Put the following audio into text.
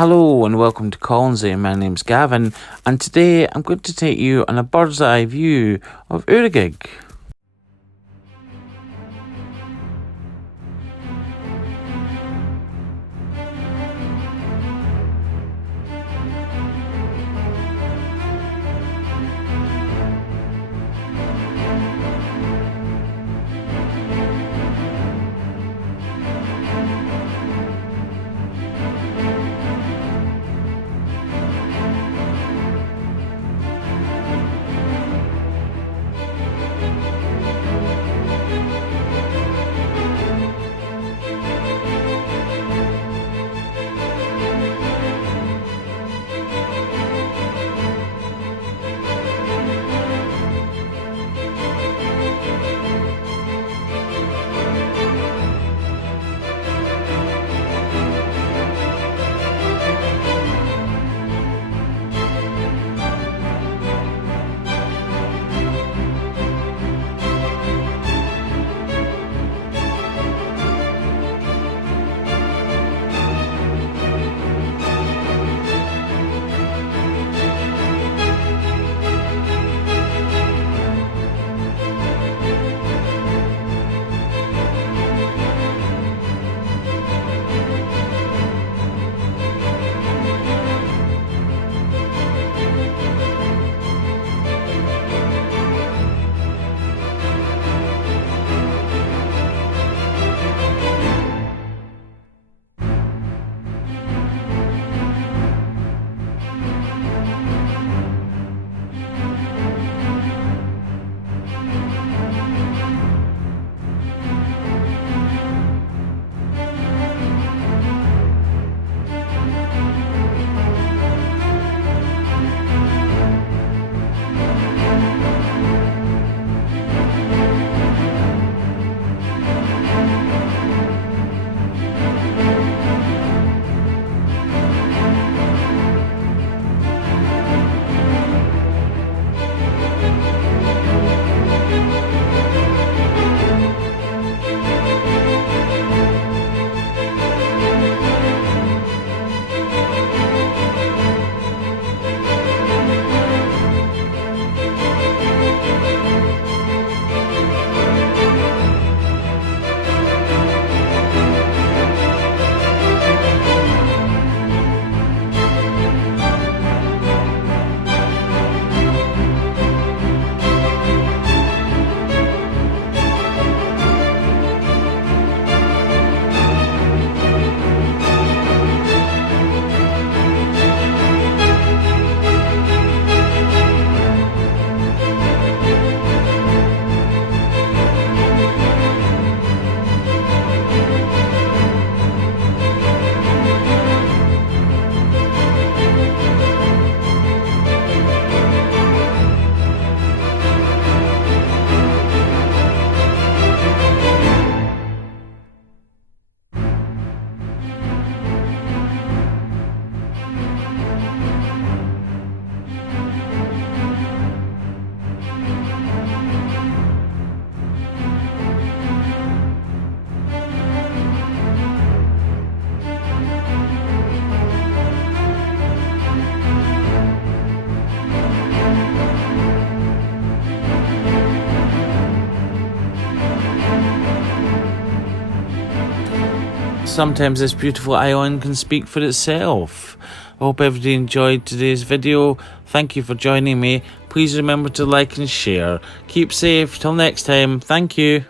Hello and welcome to Collinsy. My name's Gavin, and today I'm going to take you on a bird's eye view of Urigaig. Sometimes this beautiful island can speak for itself. I hope everybody enjoyed today's video. Thank you for joining me. Please remember to like and share. Keep safe. Till next time. Thank you.